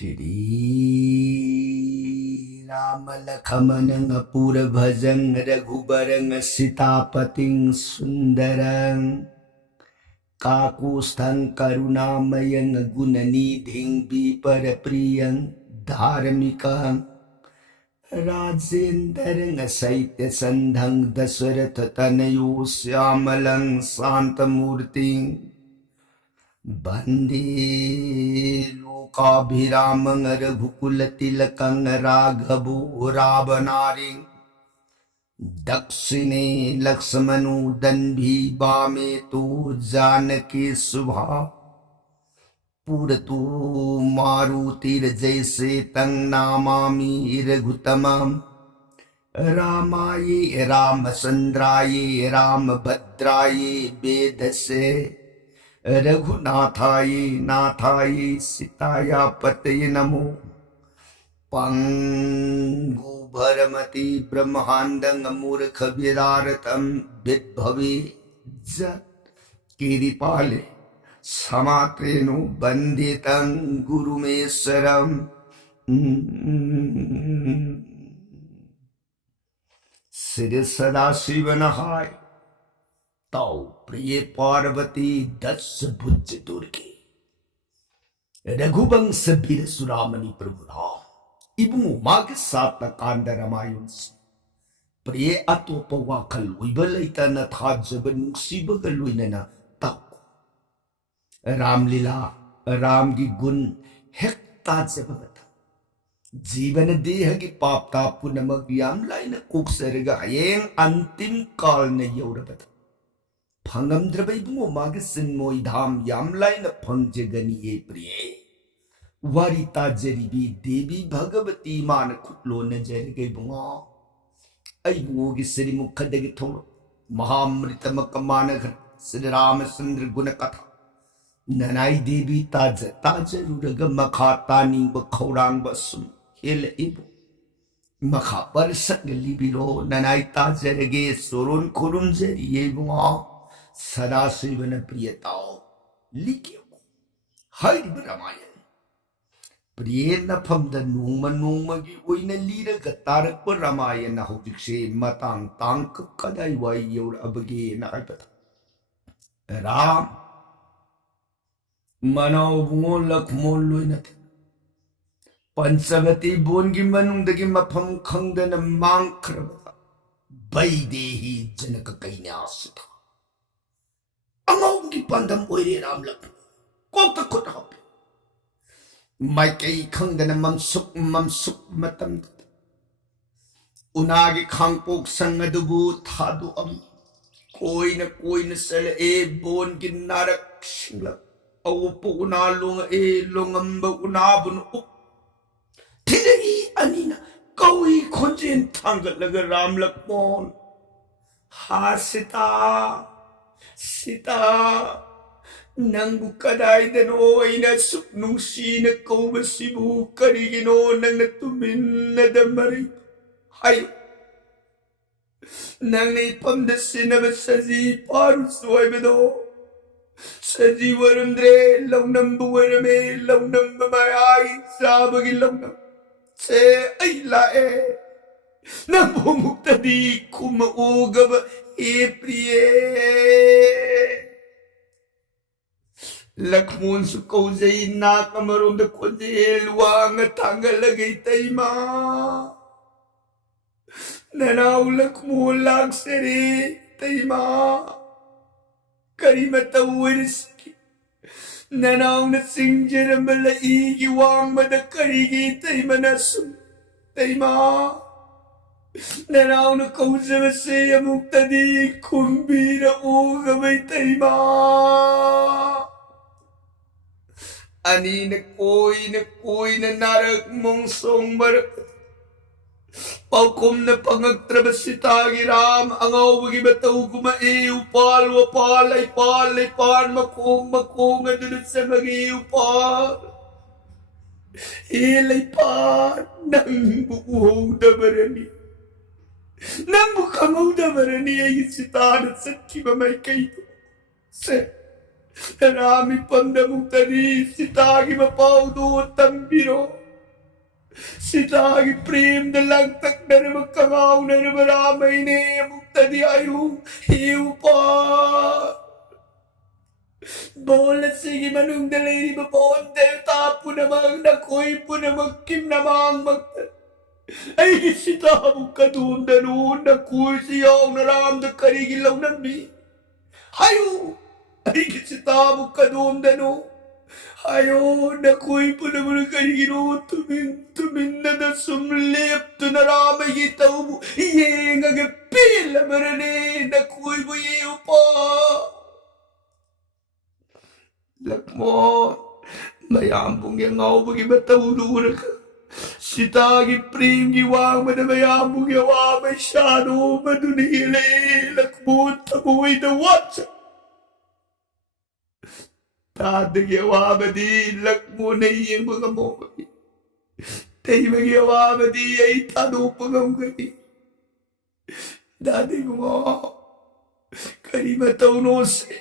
श्री राम लखमनं अपूर भजं रघुबरं सीतापतिं सुंदरं काकुस्थं करुणामयं गुणनिधिं विपर धार्मिकं राजेन्द्रं सैत्यसन्धं दशरथतनयो श्यामलं शान्तमूर्तिं वन्दे लोकाभिरामं रघुकुलतिलकं राघवो रावणारिं दक्षिणे लक्ष्मणो दन्भी वामे तु जानकी शुभा पुरतो मारुतिर्जैसे तं नमामि रघुत्तमं रामाय रामचन्द्राय रामभद्राय वेदसे रघुनाथाय नाथाय सीताय पतये नमो पंगु भरमति ब्रह्मांडं मूर्ख विदारतं विद्भवे जत् किरिपाले समात्रेणु वन्दितं गुरुमेश्वरम् श्री सदाशिवनहाय तौ प्रिय पार्वती दस भुज दुर्गे रघुवंश वीर सुरामणि प्रभु राम इबुंगो मागे सात कांड रामायण प्रिय अतोप वाखल उइबा लैतना थाजब नुंसीबगा लोइनना ताको रामलीला राम की गुण हेक ताजब मता जीवन देह की पाप ताप पुनमग याम लाइन कोक्सरगा हयें अंतिम काल ने यौरबता फंगमद्रब इबुंगो मागे सिन्मोई धाम याम लाइन फंगजगनिये प्रिय वारी ताजरीबी देवी भगवती मान खुटलो नजरगे बुंगा इबुंगो की श्रीमुखदगी थोड़ो महामृतमक मानघर श्री रामचंद्र गुण कथा ननाई देवी ताज ताजरुरग मखा तानी बखौरांग बसुम हेल इबु मखा पर संग लिबिरो ननाई ताजरगे सोरोन खुरुन जरिये बुंगा सदा शिवन प्रियताओ लिखियो हरिब रामायण प्रिय नफमद नोंमगी ओइना लीरगा तारक रामायण हौजिकसे मतांग तांक कदाई वाई यौरअबगे नाइबता राम मनाव बुंगो लखमो लोइनते पंचवती बोनगी मनुंगदगी मफम खंगदन मांगख्रबदा बैदेही जनक कैन्यासता अंगौगी पंदम ओइरे राम लखन कोक्ता खुद हापे माइकई खंगदन ममसुक मतम उनागी खांगपोक संगदुबु थादु अम कोई न सल ए बोन की नारक शिंगलक अवपु उना लोंग ए लोंगंब उनाबुन उप थिरगी अनीना कौई खोजेन थांगलग राम लक्ष्मण हा सीता नंगु कदाइदनो अइना सुख नुंसीन कौबसिबु करिगिनो नंगना तुमिन्नदमरि हायो नंगने इपमद सिनब सजी पारु सोइबदो सजी वरमद्रे लौनंबु वरमे लौनंब मायाई साबगी लौनंब से ऐ लाए नंबु मुक्तदी कुम ओगब ए प्रिय लखमोन सुकौजई नाकमरोंद खोजेल वांग थांगलगई तैमा ननाउ लखमोन लाक्सरे तैमा करीमत उर्सकी ननाउ न सिंजरमल ईगी वांग मद करीगी तैमना सुन तैमा ननाउ न कौजब से मुक्तदी खुंबीर ओगबई तैमा अनीन कोई न नारक मोंसोंग मरक पाउकुम न पंगक्त्रब सीतागी राम अंगौबगी बतौगुमा ए उपाल वपाल ऐ पाल मकोंग अदुन संगगी उपाल ए लैपाल नंबु उहौदबरनी नंबु खंगौदबरनी ऐ सीतान सखी बमै कई से Rami pandamutani sitagi mapaudu tambiro. Sitagi prem dalagtak na magkangaw na maramay ni muktadi ayu hiu pa. Bolat sige manung dalay ba ponde tapo namang nakoy po na magkim namang magta. Ay sita mukadun danun nakoy siyaw naramda karigilaw nami. Hayo! Ay sita mukadun danun. Ayo nakoy po naman ang kanino tumin na sumlip to naramay itaw mo iye nga gapila marane nakoy mo iyo pa lakmo mayambong yung ngaw pag ibatawunan ka sitagi prim giwang man na mayambong yawa masyado madunilay lakmo tamoy na watsa Tadagyawa ba di lakmo na iyang mga mokoy. Tay magyawa ba di ay tanupang ang gani. Dati mo nga, karimataw no si.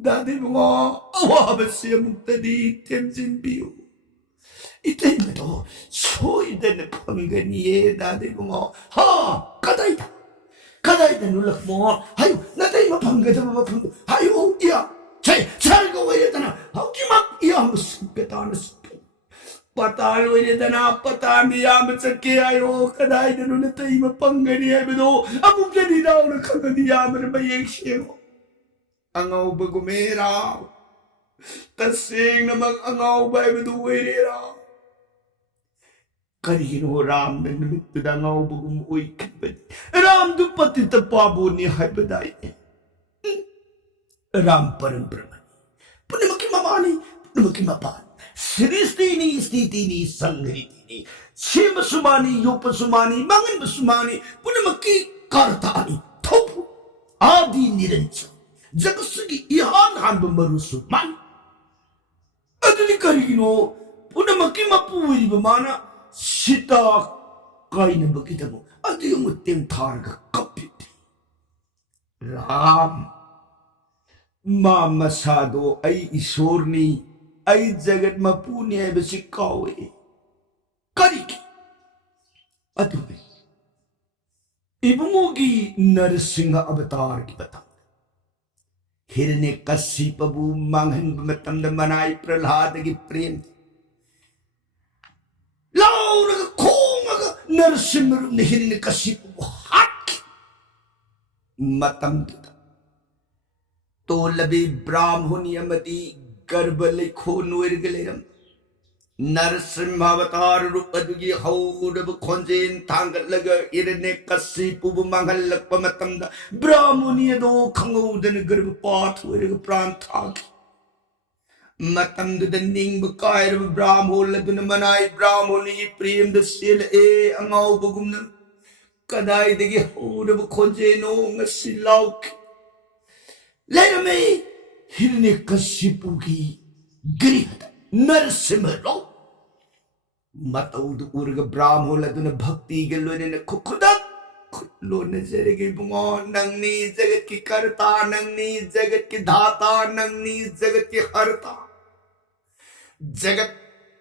Dati mo nga, awa ba siya mong tadi temsin biyo. Itay mo to, soy da na panganiye. Dati mo nga, ha, katay ta. Katay ta nulak mo. Hayo, natay mapanggata mapangga. Hayo, iya. 잘 거워야 되나? 하기만 이하면서 배타는스 patalo ini dana patami yaman kiayo kadai danu na tayo mapanggani ay bedo among gani daw na kagani yaman na mayeng siyo angaw ba gumera tasing na mag-angaw ba ay bedo wirira kanino ram na namit na angaw ba gumuoy kabad ram do pati tapabo ni hay baday ram parang brahman. Puna makimamani, puna makimapan. Siristini, istitini, sangritini. Sima sumani, yopa sumani, mangin basumani, puna makikartaani. Topu, adi nirensa. Jakasugi ihan hamba marusuman. Adali karino, puna makimapuwi bamana, sita kain na bakita mo. Adi yung utim targa kapiti. Ram. Mamasado ay isorni ay jagat mapuni ay basikaw kariki atumay ibumugi narsinga avatar ki batang hirne kasipabu manghan matam na manay pralhada ki prem law nagakongaga narsinga na hirne kasipabu hak matam तो लबी ब्राह्मणी अमति गर्भले खोनुर गलेरम नरसिंहावतार रूपदुगी हौरब खोंजेन थांगत लग इरने कसी पुब मंगल लक्पमतम ब्राह्मणी दो खंगौदन गर्भ पाठ हुरग प्राण थाग मतम दुदनिंग बकायर ब्राह्मण लदुन मनाई ब्राह्मणी प्रेम दसिल ए अंगाव बगुमन कदाई दगी हौरब खोंजेनो ngasilauk Let me Hirnikasipugi Grit Narsimero Mataudu Urga Brahmo Laduna Bhakti Galun in a Kukudak Luna Zeregi Bungo Nangni Zagati Karta Nangni Zagati Dhata Nangni Zagati Harta Zagat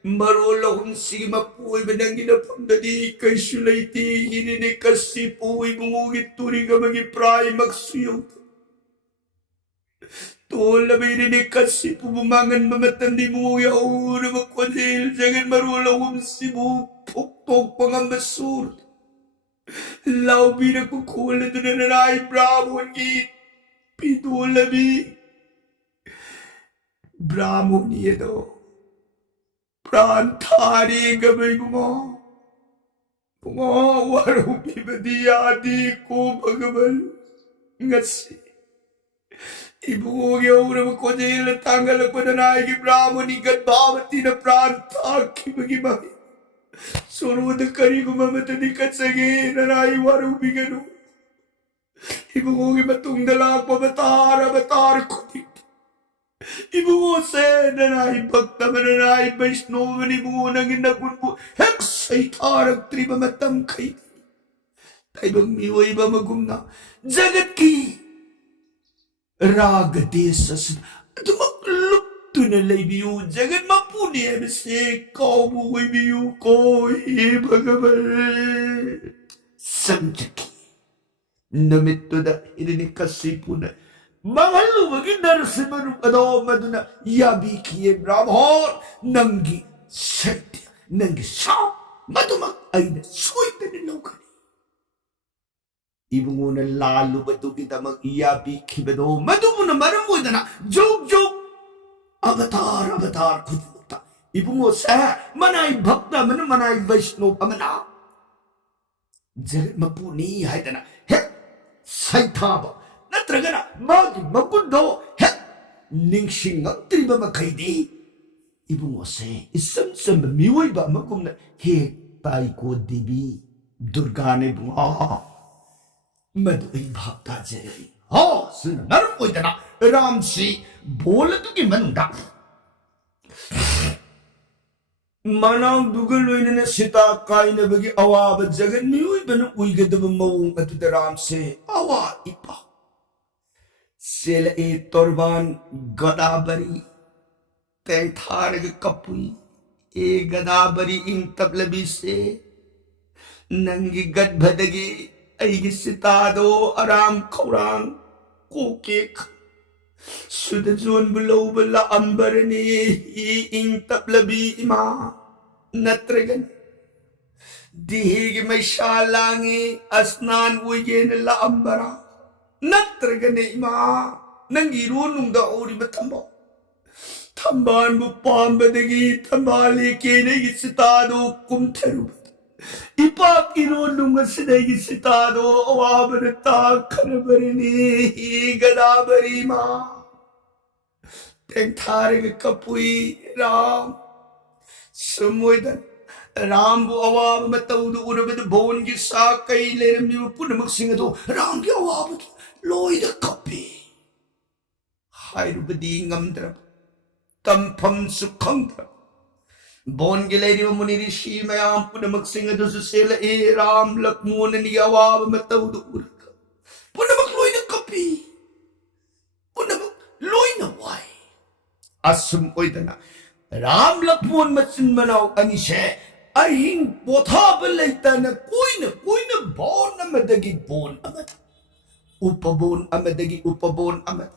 Marola Hunsima Pui Benangina Pundadi Kashulaiti Hirnikasipu Bungi Turigamagi Prime Maxio Tola may kasi pumangan mamatandi mo yaw na magkwadil jangan marulawang sibu pukpok pangamasur. Law binagkukulat na nanay brahmo ngit pitola bi brahmo niya do prantari gabay mo waro bibadiyadi ko bagabal ngasi Ibu orang kodil tanggal pada naik Brahmani gat bhavati na pranta ki bagi bagi suruh dekari ko mamata dikat sagi na naik waru biganu ibu batung dalak avatar kodil ibu se na naik bhakta na naik Vaishnava ibu nangin nagunbu hek say tarak triba matam kai taibang miwa iba magumna jagat ki राग देश अदुमक लुप्तुना लेबियु जगन मपुने बसे कौबु वेबियु को हे भगवान समझकी नमित्तुदा हिरण्यकशिपुना मंगलुबगी नरसिंहरु अदो मदुना याबिखिये ब्राह्मण नंगी सत्य नंगी साप मधुमक अइना सोइदना लौगनी इबुंगोना लालुबदुगिदमक याबिखिबदो मधुबुना मरम ओइदना जोग जोग अवतार खुदमुक्ता इबुंगो से मनाई भक्त मन मनाई वैष्णव अमना जगत मपुनी हाइदना हे सैथाब नत्रगना मागी मकुंदो हे निंगसिंगक्त्रिबा मखैदि इबुंगो से इसम सम मिवैबा मकुमना हे ताइको देवी दुर्गा ने बुआ मधु भक्ता जय हो सुन नरम ओइदना राम सी बोल तुगी मनुदा मनाव दुगल लोइनने सीता काइनबगी अवाब जगन मिउइबन उइगदब मौंग अतुद राम से अवा इपा सेल ए तोरबान गदाबरी तैथारग कपुई ए गदाबरी इन तबलबी से नंगी गदभदगी ऐगी सीतादो आराम खौरांग कोकेक सुदजोन बुलौबला अंबरने इन तबलबी इमा नत्रगन दिहिग मैशालांगे अस्नान उयेन ला अंबरा नत्रगन इमा नंगी रोनुंदा ओरी बथंबो थंबान बु पांबदगी थंबाले केने गिसतादो कुमथरु इपाक इरोनुंगा सिदगी सितादो अवाबरता खरबरनी गदाबरी मा तेंथारग कपुई राम समुदन राम बु अवाब मतौदु उरबद भवन की सा कई लेरमी पुनमक सिंगदो राम की अवाब लोइद कपी हाइरुबदी ngамद्रब तमफम सुखंद्रब बोन के लेरी मुनि ऋषि मयाम पुनमक सिंह दुसु सेल ए राम लक्ष्मण नि अवाब मतौदु उरक पुनमक लोइद कपी पुनमक लोइना वाई असुम ओइदना राम लक्ष्मण मचिन मनाव अनिशे अहिंग पोथाब लेतन coin bone अमदगी bone अमद उपबोन अमदगी उपबोन अमद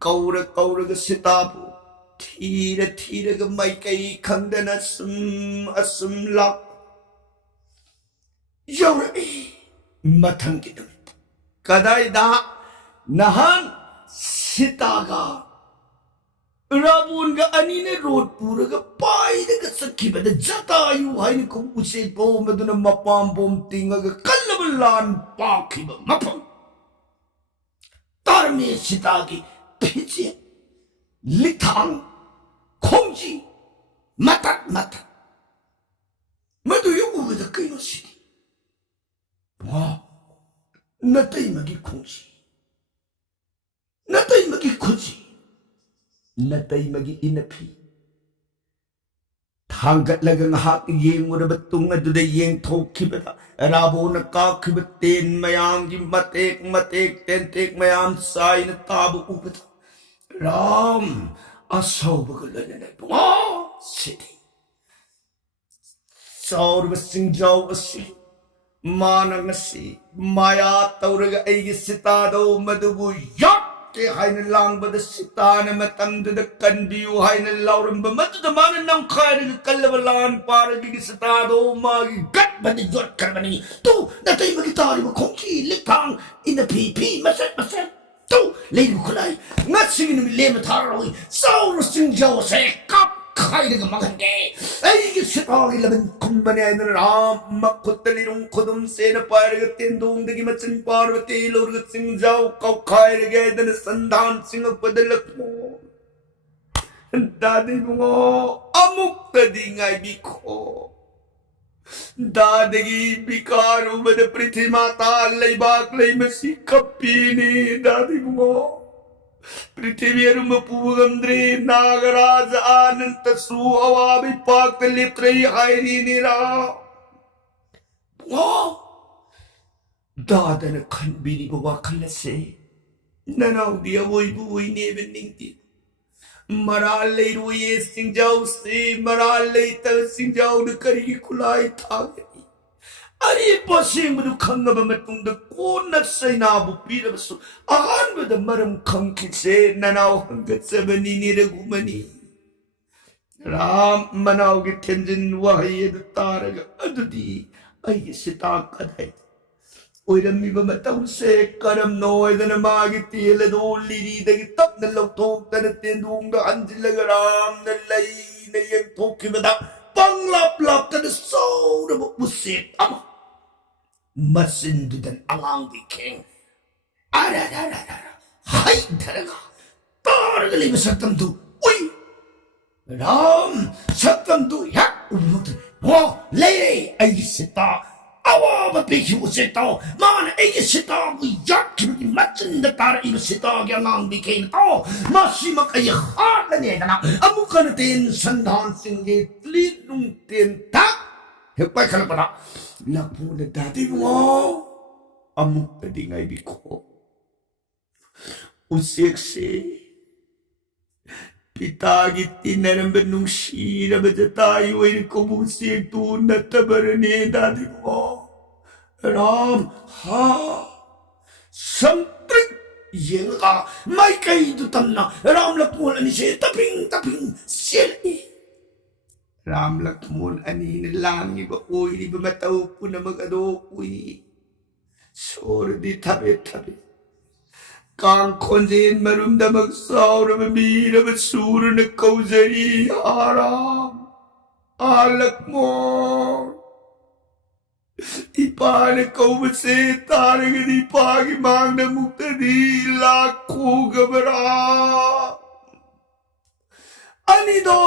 कौरग सिताबु their माइकई खंदन assume लाक यौरए मथंग की नमित कदाइदा नहान सीतागा राबुन गा अनी ने रोड पूरा गा पाई ने गा सखी बद जतायु हाइन को उसे बोम मदुन मपाम बोम तिंगा गा कल्लबलान पाखी ब मपम तारमे सीता की फिचे लिथांग खोंजी मत मधु युगु द कइनो सिटी वा नतई मगी खोंजी नतई मगी खोंजी नतई मगी Infy थांगतलगा ngahak yenguraba tung aduda yengthokkhibada rabona kakhiba ten mayam gi matek tentek mayam saina tabu ubada ram asawbagalana bunga sidi saurba singjau asi manangasi maya tauraga aigi sitado madubu yak के हाइन लांग बद सितान मतम दद कंबियु हाइन लाउरम बमत the मान नम खायर कल्लबलान पार big सिता दो मागी गट बद जोट करबनी तू नतई मगी तारी म खोंची लिथांग इन पी मसे तू ले खुलाई नत सिगिन mi ले मथारोई साउर सिंजो से कप खाइर ग मगंगे ऐ गी सितागी लबन कुंबने आइन राम मखुतलिरुं खुदुम सेन पार ग तेंदुंग दगी मचन पार्वती लोर सिंजो कौ खाइर गे दन संधान सिंह बदलक मो दादी बुंगो अमुक तदी ngai बिखो दादगी बिकारू बद पृथ्वी माता लेबाक ले मसी कपीनी दादी बुंगो पृथ्वी रुम पूगंद्रे नागराज आनंत सु अवाबि पाक libre हायरी Nira बुंगो दादन खनबिरी बवा Khalse nanaw di awoy buhay neven ningti maralay ruye singjaw si maralay ta singjaw na karikulay tagani ari pasing madu kanga ba matungda kona say nabu pira baso akan ba da maram kangkitse nanaw hanggat sa manini ragumani ram manaw ki tenjin wahay adu taraga adu di ay sita kaday oiramiba matawse karam noy da na magitila do liri da gitap na lautok da na tendung da anjilaga ram na lay na yang toki ba da panglap-lap ka na so na busit ama masindu dan alang di king ararararara hay talaga taraga liba sa tamdu uy ram sa tamdu yak wo lady ay sita awa mapiki mo sito mana ay sito yak kini matsin da tara iba sito alang di king to masima kaya hata niya na amuka natin sandahan singi linung tinta hepay ka na pa na lapo na dati mo amuk na di ngay biko usiksi pitagit tinaramban nung shira ba tayo ay kumusik doon na tabarani dati mo ram ha samtrik yang ka may kaidutan na ram lakmul ani siya taping sili ram lakmul ani nilangi ba uy di ba mataw po na mag-ado uy sorry di tabi kang konjin marumdamag saura mamira basura na kauzari haram alak mo ipana kaumase tarang di pagi mang na mukta di laku gabara ani do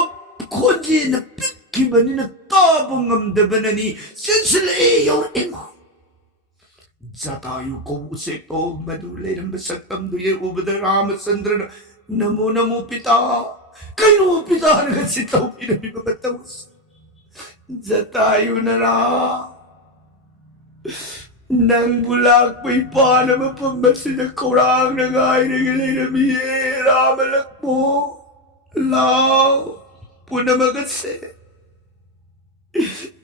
konjin na pikki ba ni na tabang amdaban na ni sinsila yor emo Jatayu ko usik to madulay ng basagam duye ubada Ramachandra namo pita kayo pita na kasi tao pinabibagatawas Jatayu na ra nang bulak may pa na mapambasin na kurang na ngay na galay na miye ramalak mo lao puna magase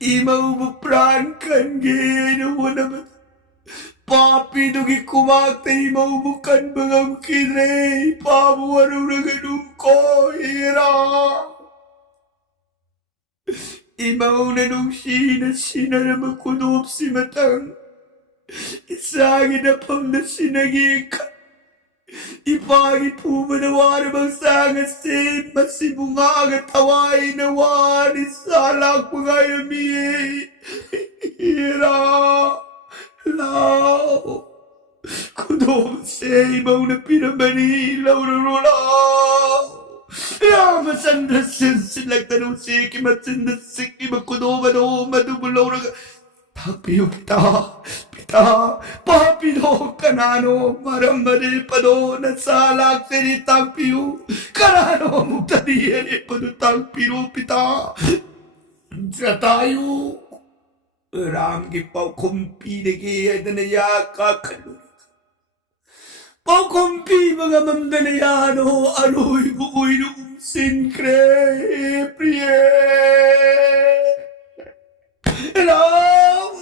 imaw mapran kan gaya na mo naman Papi dugi kumakta maubukan bangam kidre pabuwaru raganum ko ira imaw na nung sina na makunup si matang isagi na pang na sinagika ipagi pumanawari bang sangasin masibungaga tawai na wani salak pangayamiye ira lao kudom se ibaw na pinabanilaw na rulaw Ramachandra sinsilag tanong si kimatsinda si kimakudoma no madubulaw na tapiyo pita papido kanano maramari pado nasalak sini tapiyo kanano mutadiyan ipado tapiyo pita sa tayo Ram ki pau kumpi degi adanaya kakalur. Pau kumpi mga mamdanayano aroy buoy no sinkre priye. Ram!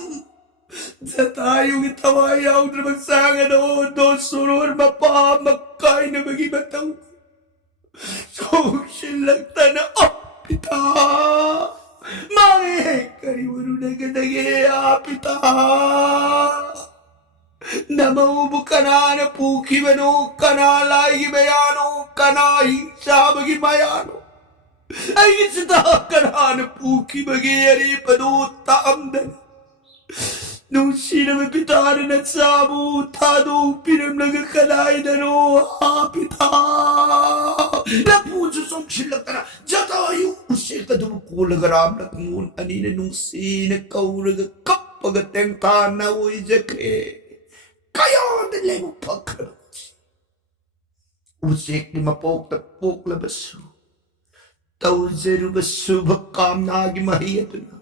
Sa tayong itawayaw na magsanga do suror mapamakay na magibataw. So silagta na pita. Mare kariwaro na gadage apita namaubo kana na puki mano kana lai bayano kana hinsa bagi bayano ay isita kana na puki bagi ari paduta amdan nung sina mapitari na sabu tado pinam nagakalay na no apita Napunso som silagtana jatayu usita dumukula garam lakmun anina nung sinakauraga kapagateng tanaw ijake kaya nilay mo pagkarat usik ni mapok labaso tawzeru baso bakam nagi mahiyat na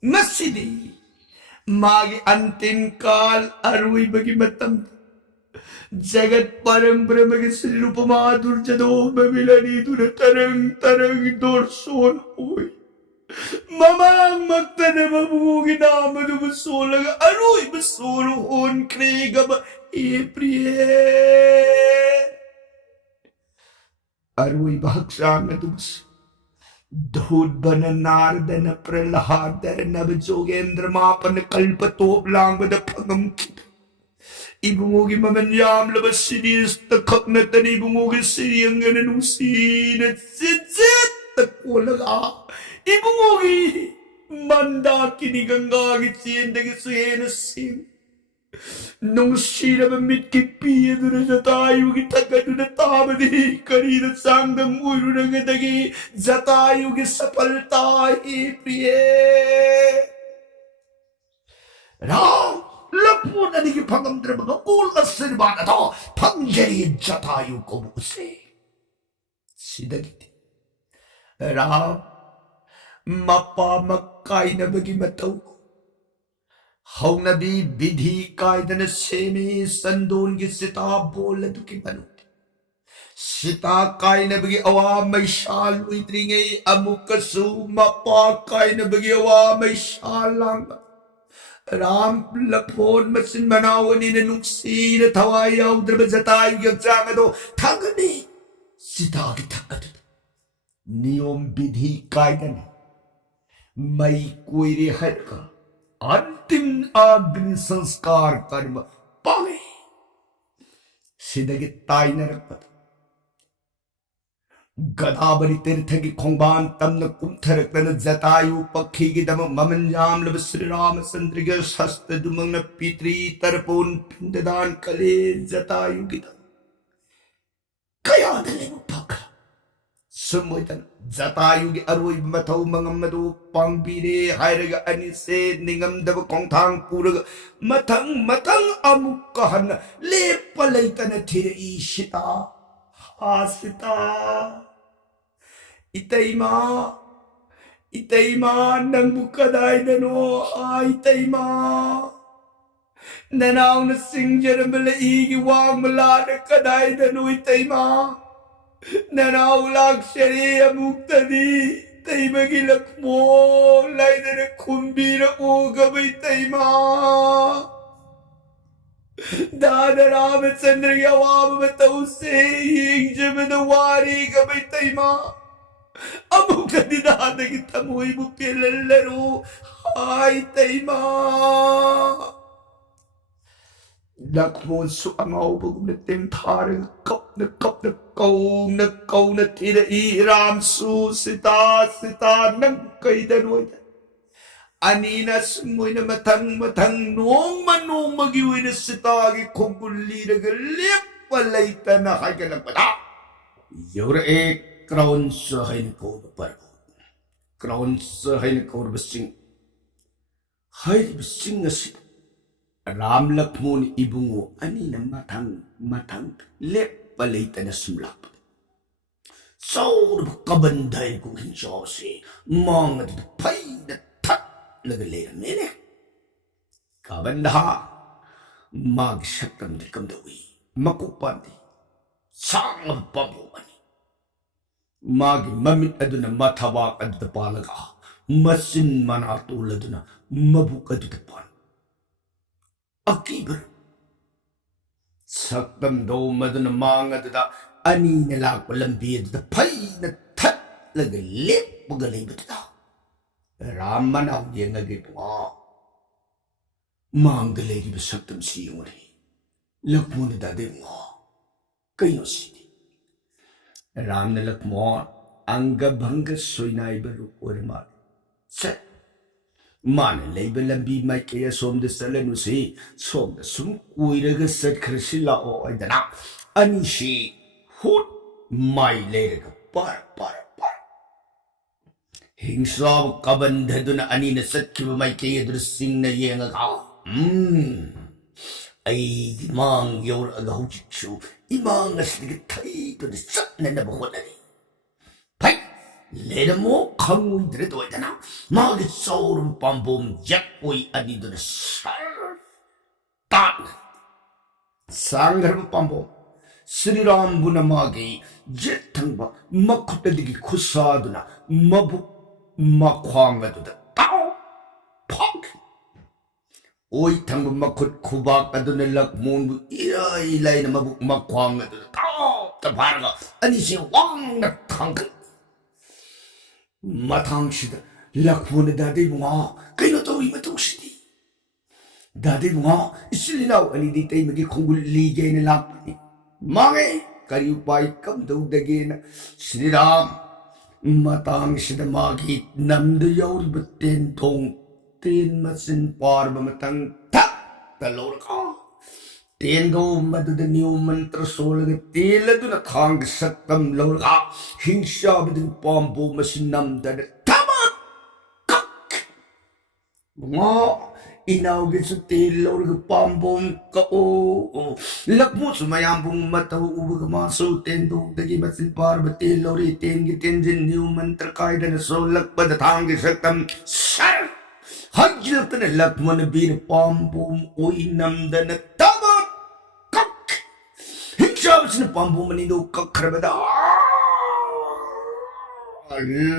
masidi magi antin kal arui bagi matam जगत परम्परा में श्री रूपमा दुर्जदो ममिलनी दुर तरंग तरंग दोर्सोन होई ममांग मक्तन मबूगी नाम दुब सोलग अरुई बसोर होन क्रेगब ए प्रिय अरुई भक्षांग दुबस धूत बन नारदन प्रहलादर नव जोगेंद्र मापन कल्पतोप लांग बद फगम खित Ibungugi mamanyam labas sinis takaknatan ibungugi siriyang nanusina sitsit takulaga ibungugi manda kinigangagi siyendagi suyena sim nung sira bamit kipiya duna sa tayo gitaga duna tamadi kanina sangdam uro na gadagi sa tayo gisapaltahi priye Ram Lapun na nigi pangamdrama ul asirmana to pangjari jatayu ko buse sidagiti Ram mapa makai na bagi mataw ko Haw na di bidhi kai na na semi sandol gi sita bola duki manut Sita kai na bagi awa may shal uitringay amukasu mapa kai na bagi awa may shalang Ram lapon masin manawani na nuksi na tawayaw draba zatayo yagsanga do Tagani sitagi tagado Niyom bidhi kaya na May kuiri hat ka Antim agni sanskar karma Pangi Sidagit tayo na rakpat Gadabari tirthagi khongban tamna kumtharak na jatayu pakhi gi dam mamanyam lab Sri Ramachandra ge shastra dumang na pitri tarpon pindadan kale jatayu gi dam kaya dale pakha sumoitan jatayu gi aroi mathau mangamadu pangbire hairaga anise ningam dab kongthang puraga mathang amukkahan lepalaitana thire ishita Asita Itaima nang bukaday na no Itaima Nanaw na singjar malaigi wang malada kaday na no Itaima Nanaw lakshari amuktadi Itaima gilak mo Lay na na kumbira ugab Itaima Dada Ramachandra yawam bataw se jabadawari kabay tayma Amok na dinada kita mo ibu pilalaro Ay tayma Lakmon su angaw bagum na temtarang kap na kau na tira iram su sita nang kay danoy Anina sumoy na matang nung manong magiwi na sitagi kongkuli na galip palayta na kay kalapata. Yura crown sa hay ni ko na parko. Crown sa hay ni ko na basing. Hay basing na sita. Ramlak mo ni ibungo anina matang lip palayta na sumlap. So, kabanday kong hinsyosi, mga pay na Nagalir mene kabanda magsakam di kamdawi makupandi sang pamumani magi mamit aduna matawak aduna palaga masin manatul aduna mabuk aduna pan akibar sakam do maduna manga aduna ani nalak palambi aduna pay na tat lagalip magaling aduna Raman ang yan nagipwa. Mangalay di basaktam siyong rin. Lakmo na dadi mo. Kayo sini. Ram na lakmo ang gabangga soy na ibaro ko naman. Set. Mana label lambi may kaya som da salano si som da sumkuy raga sat karsila o ay dana. Ani si hut may layraga para. Hingsab kabanda doon na anina sat kibamay kaya dressing na yenga ka. Ay dimang yaw agaw jitsu. Imang asligit tayo doon na sat na nabukot na rin. Pay! Leda mo kangoy dito ay dana. Magit sa urong pambom yak oy ani doon na sar. Tan! सांग्रब पांबो श्रीराम बुनमागी जेठंग मखुटदगी खुसादुना मबु मख्वांगदुदा ताओ फक ओई थंग मखुट खुबाक अदुना लक्मोन बु इराई लाइन मबु मख्वांगदुदा ताओ तबारगा अनिसे वांगना थांग मथांगसिदा लक्मोन दादे बुंगा कइनो तोई मतुसिदी दादे बुंगा इसिलिनाव अनिदि तैमगी खुंगुल लीगेन लापनी मांगे करी उपाय कम दौदगेना श्रीराम मतांगसिदा मागी नमद यौरिब तेन थोंग तेन मसिन पारब मतंग थक तलौरका तेन दो मदद न्यू मंत्र सोलग तेलदुना थांग सक्तम लौरका हिंसा बदन पांबो मसिन नमदन थमक कक बुंगा इनाउगे तेल लौरग पांबोम कओ लक्मो सुमयाबुंग मतौ उबग मासो तेन दौदगी मसिन पारब तेल लौरी तेन गी तेंजिन न्यू मंत्र कायदन सोलक पद थांग सक्तम सर हजरतन लक्ष्मण बीर पांबोम ओई नमदन तबक कक हिंसावसन पांबोम निदो कखरबदा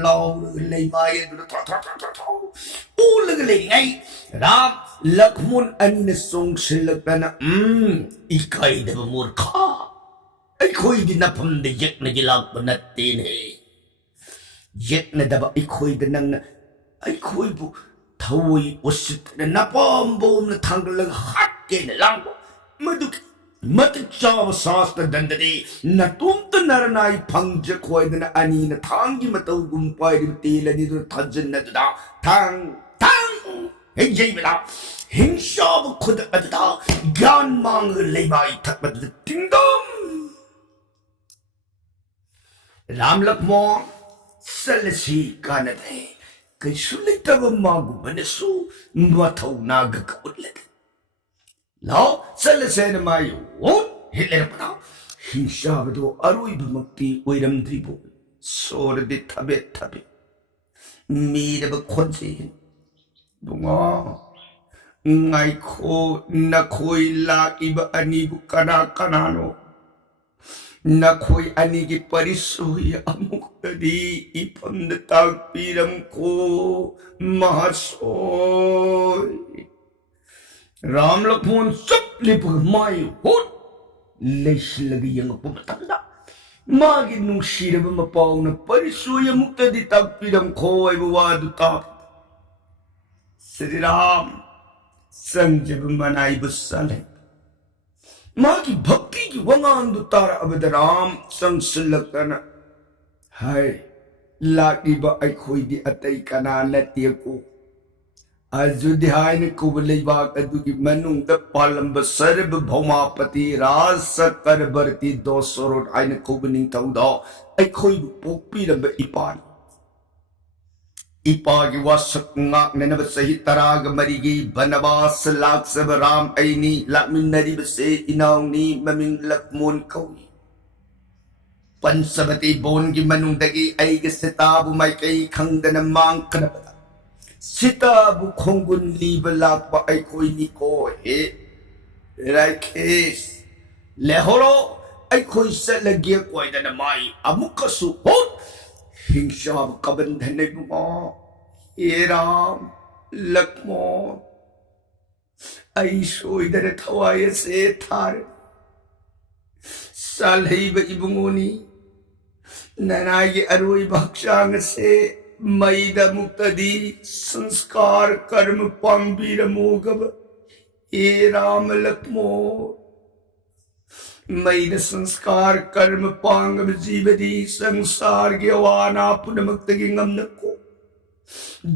लौर लई माये दुर थो थो थो थो थो उलग लई ngay राम लक्ष्मण अन सोंग सिलकना इकाई दब मूर्खा अखोई दि नफम दे यक्न गिलाक बनते ने यक्न दब अखोई द नंग अखोई बु थवई उसित नपम्बोम न थांगलग हक्के न लांगो मदु मत चाव शास्त्र दंददे नतुम त नरनाई फंग खोयदन अनि न थांगी मतौ गुम पाइरि तेलनि दु थजन नददा थांग थांग हेजै बला हिंसा खुद अददा ज्ञान मांग लेबाई थकबद टिंगदम राम लक्ष्मण सलसी कानदे कैसु लेतब मागु मनसु मथौ नाग कउलद लाओ सलसेन मायु ओ हिलेरपदा हिंसा बदो अरुइब मक्ति ओइरमद्रिबो सोरदि थबे थबे मीरब खोजे Bunga ngaiko nakoi lakiba anibu kana kanano nakoi anigi parisui amuk tadi ipam na tagpiram ko mahasoy Ram Lakshman sab lipag mayo hot leislagi yang pumatanda magi nung siraba mapaw na parisui amuk tadi tagpiram ko ay buwado ta Sri Ram संजब मनाई बुस्सले मागी भक्ति की वंगान दुतारा अबद राम संसलकना हाय लाकीबा अखोई दी अतई कना नतिय को अयोध्या ने कुबलेबा अदुगी मनुंग the पालंब सर्व भौमापति राज सकल बरती 200 आइन कुबनिंग तौदा अखोई पोकपीरब इपान इपागी वासक ngak nenab sahit taraga marigi banabas laksab ram aini lakminari base inauni maming lakmon kawi pansabati bon gi manung dagi ai ge sitabu mai kai khangdana mang kanapata sitabu khongun liba lakpa ai koi ni ko he raikesh lehoro ai koi selagi koi dana mai amukasu hot हिंसा कबंधन ये राम लक्ष्मण ऐसो इधर थवाए से थार सालहिब इबुंगोनी ननाये अरोई भक्षांग से मईद मुक्तदी संस्कार कर्म पंबीर मोगब ये राम लक्ष्मण मैद संस्कार कर्म पांगम जीवदी संसार के वाना पुनमक्त की ngam को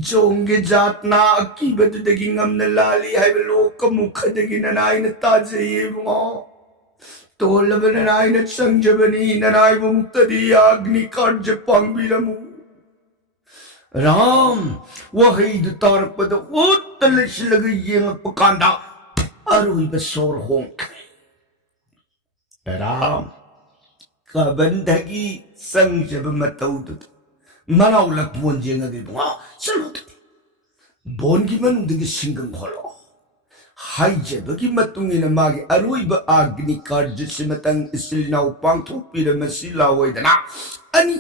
जोंगे जातना की बद दगी ngam न लाली है लोक मुख दगी ननाई न ताजे ये मो तो लब ननाई न संजवनी ननाई मुक्त दी अग्नि कर्ज पंगबिरमु राम वही दुतार पद उत्तल शिलग ये पकांदा अरुई बसोर होंक राम कबंधगी संजब मतौद मनाउ लक्ष्मण जेंगदि बुआ चलो बोन की मनुदगी सिंगम होलो हाइजेबगी मतुंगिना मागे अरुइब आग्नि कार्जसिमतंग इसिलनाउ पांगथोकपिरमसि लावोइदना अनि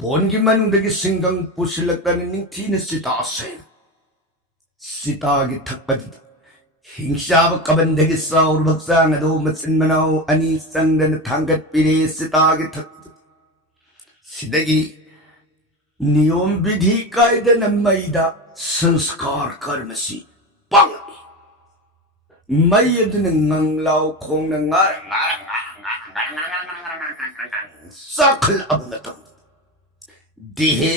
बोनगी मनुंदगी सिंगंग पुसिलकन निंगथीना सितासे सितागी थकपद हिंसाब कबंदगी साउर बक्सांग अदो मचिन मनाउ अनि संगदन थांगत पिरे सितागी थक सिदगी नियम विधि कायदन मैदा संस्कार कर्मसि पांग मई नंगलाव खोंग साखल अब दिहे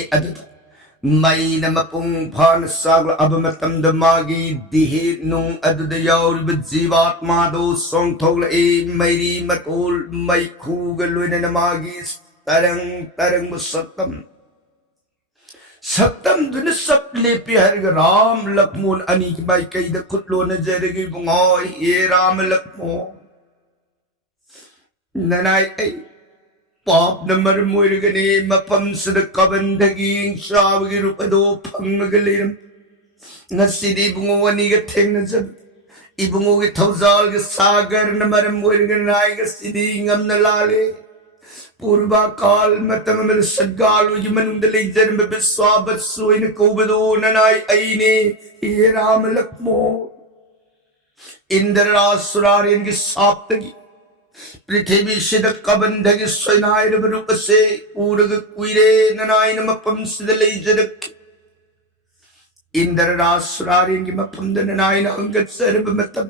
मई नमपुंग फान सागल अब मागी दिहे नुंग याउरिब जीवात्मा दो सोंगथोल ए मैरी मतोल मई खूग लोइन मागी तरंग तरंग सतम सप्तम दुन सब लेपी हर राम लक्ष्मण अनि की माई कई द खुद लो नजरगी बुंगोय ये राम लक्ष्मण ननाई ऐ पाप नंबर मोइरगने मफम सद कबंदगी शावगी रूपदो फंगगलेरम नसीदी बुंगो वनी ग थेंगनजब इबुंगो गे थौजाल गे सागर नंबर मोइरगनाई ग सिदी ngam न लाले पूर्वा काल मतम मल सगालु यमनुंदले जन्म बिस्वाबत सोइन कोबदो ननाई आईने ये राम लक्ष्मो इंद्रासुरारियन की साप्तगी पृथ्वी सिद कबंधगी स्वनायर रूप से पूरग कुइरे ननाई नमपम सिदले जदक इंद्रासुरारियन की मपम ननाई नंगत सर्व मतम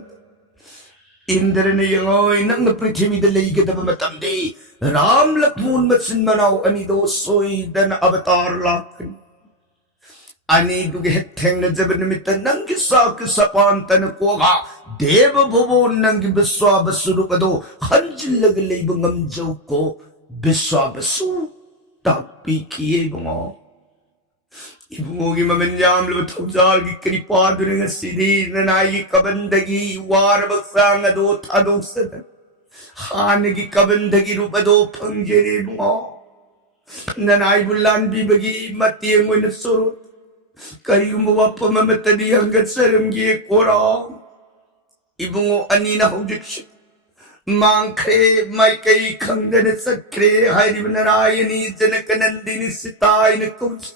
इंद्र ने योय नंग पृथ्वी दले गदब मतम दे राम लक्ष्मण मचिन मनाउ अनि दो सोई दन अवतार लाखन अनि दुगे थेंग जब निमित्त नंगी साक सपान तन कोगा देव भुवो नंगी विश्वा बसुरूप दो हंजिल लग लेब ngam को विश्वा बसु तापी किए बंगो इबुंगोगी ममन्याम लो थौजाल की कृपा दुरंग सिदी ननाई कबंदगी वार बक्सांग दो थादो सदन खान की कबंदगी रूप दो फंजेरे बुंगो ननाई बुलान बीबगी मतियंग मोइन सोरो करियुम वपम मतदी अंगत सरमगी कोरा इबुंगो अनि ना हुजिक्ष मांखरे माइकई खंगन सखरे हरिव नारायणी जनक नंदिनी सिताइन कुछ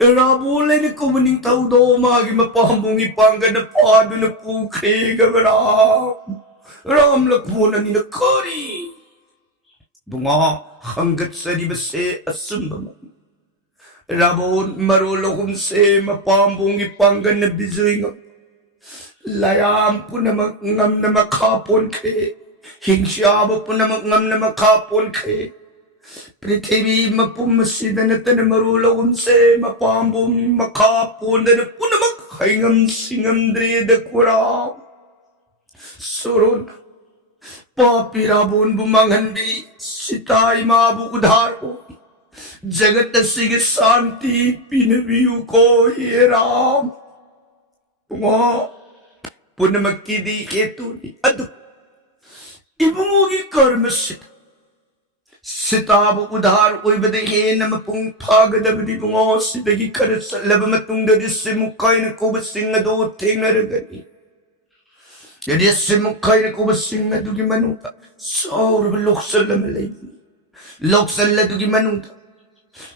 राबोलेन कुमनिंग तौदो मागी मपामुंगी पांगन पादुन पूखरे गबरा राम लक्ष्मण नि नखरी बुंगा हंगत सरी बसे असुंबम राबोन मरो लोगुम से मपामुंगी पांगन बिजुइंग लयाम पुनम ngam नम खापोन खे हिंसाब पुनम ngam नम खापोन खे पृथ्वी मपुम सिदन तन मरो लोगुम से मपामुम मखापोन दन पुनम खैंगम सिंगम द्रे दकुरा सोरोन पापी राबोन बुमंगन भी सिताई माबु उधार हो जगत सिग शांति पिनवियु को ये राम पुनमक्की दी हेतु अदु इबुंगोगी कर्म सिताब उधार उइबदे हे नम पुंग फागदबदी बुंगो सिदगी खर लब मतुंग दिस मुकाइन कोब सिंह दो थेंगरगनी यदि सिमुखाइन कोब सिंह दुगी मनुता सौर लोकसलम लेबनी लोकसल दुगी मनुता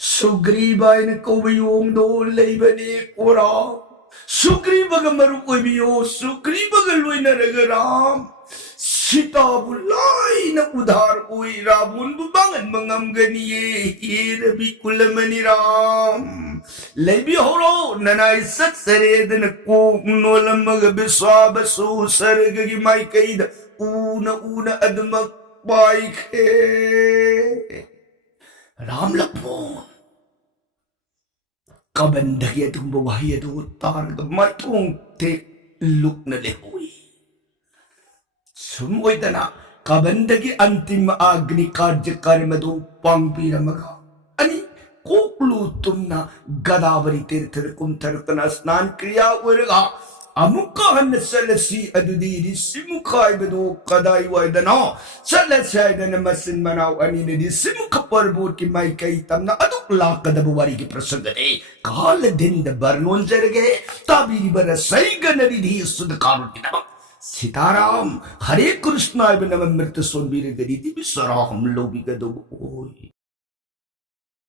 सुग्रीबाइन कोब योम दो लेबनी कोरा सुग्रीबग मरु कोबियो सुग्रीबग लोइन रगराम सीता बुलाइन उधार कोई रावण बुबांगन मंगम गनिये हीर भी कुलमनि राम लेबी होरो ननाई सत्सरेदन को नोलमग बिस्वाब सु सरग की माई कैद ऊन अदमक पाई खे राम लक्ष्मण कबंधगे तुम वही दो तार माइथों ते लुक न ले हुई सुमोइतना कबंधगी अंतिम अग्नि कार्य कर्म दो पांगबीरमगा अनि कोक्लू तुमना गदावरी तीर्थ कुंथरतना स्नान क्रिया उरगा अमुका हन सलसी अदुदी रिसिमुखाई बदो कदाई वाइदना सलसे आइदन मसिन मनाव अनि ने रिसिमुख पर्बोट की माई कई तमना अदुक लाकदब वारी की प्रसंग रे काल दिन द बरनोन जरगे ताबीरी बर सही गनरी धी सुद कारुन की नमक सीताराम हरे कृष्ण आय नमः मृत सोन बीरे गरी दी बिसरा हम लोग भी गदो ओय